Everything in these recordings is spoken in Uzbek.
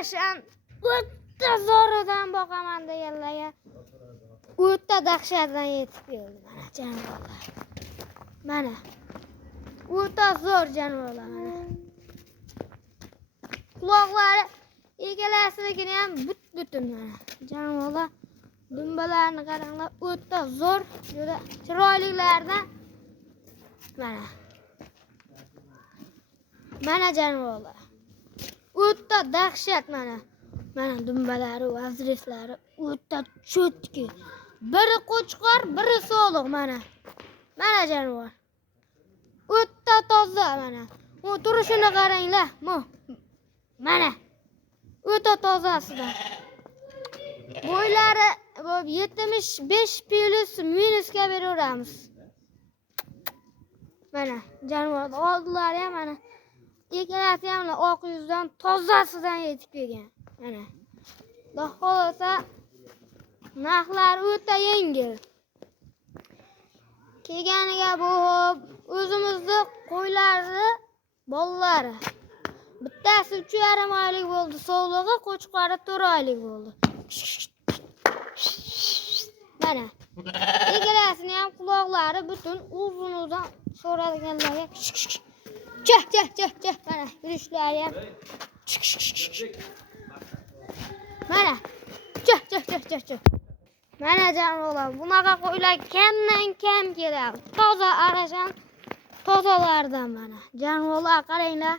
arashan o'ta zo'ridan boqaman deganlarga o'ta dahshatdan yetib keldi mana jonivorlar. Mana o'ta zo'r jonivorlar mana. Quloqlari egalasinikidan ham butun mana. Jonivorlar dumbalarni qaranglar, o'ta zo'r, juda chiroylilardan. Mana. Mana jonivorlar. O'ta dahshat mana. Mana dumbalari, vazrislari o'ta cho'tki. Biri qo'chqor, biri so'liq mana. Mana jonivor. O'ta toza mana. U turishini qaranglar. Mana. O'ta tozasidan. Bo'ylari 75 plus minusga beraveramiz. Mana jonivor oldilari ham mana. Ekalasi ham oq yuzdan tozasidan yetib kelgan. Mana. Xudo xolasa narxlar o'ta yengil. Kelganiga bu o'zimizni qo'ylarni bolalari. Bittasi 3,5 oylik bo'ldi, so'lig'i qo'chqori 4 oylik bo'ldi. Mana. Egalasini ham quloqlari butun uzun so'radiganlarga Chah. Mana yurishlari ham. Mana. Chah. Mana jonivorlar, bunaqa qo'ylar kamdan kam keladi. Toza arashan tozalardan mana. Jonivorlar qaranglar.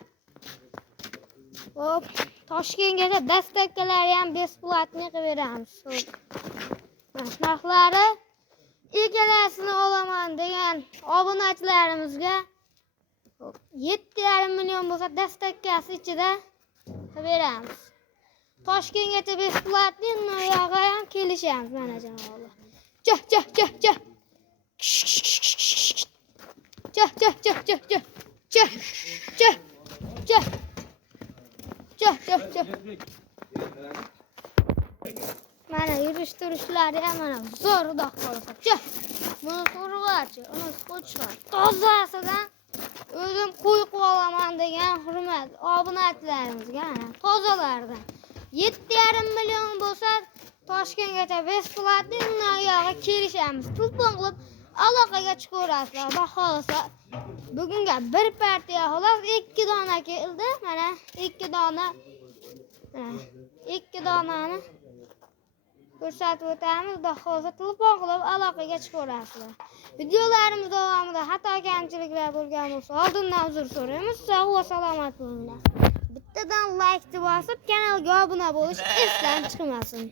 Hop, Toshkentgacha dastavkalari ham besplatniy qilib beramiz. Narxlari egalasini olaman degan obunachilarimizga 7,5 million bo'lsa dastavkasi ichida qilib beramiz. Toshkentgacha besplatniy yo'g'a ham kelishamiz mana janovorlar. Chah. Mana yurish-turishlari ham mana zo'r xudo xolasa. Buni so'rg'achi, uni qo'chqor. Tozasidan o'zim qo'y qolaman degan hurmat obunachilarimizga mana tozalardan 7,5 million bo'lsa Toshkentgacha besplatniy yo'g'a kelishamiz. Telefon qilib aloqaga chiqaverasizlar. Xudo xolasa bugunga bir partiya xolos 2 dona keldi. Mana 2 dona. Mana 2 donani ko'rsatib o'tamiz. Xudo xolasa telefon qilib aloqaga chiqaverasizlar. Videolarimiz davomida xato kamchiliklar bo'lgan bo'lsa, oldindan uzr so'raymiz. Sog' va salomat bo'linglar. Bittadan like bosib, kanalga obuna bo'lish esdan chiqmasin.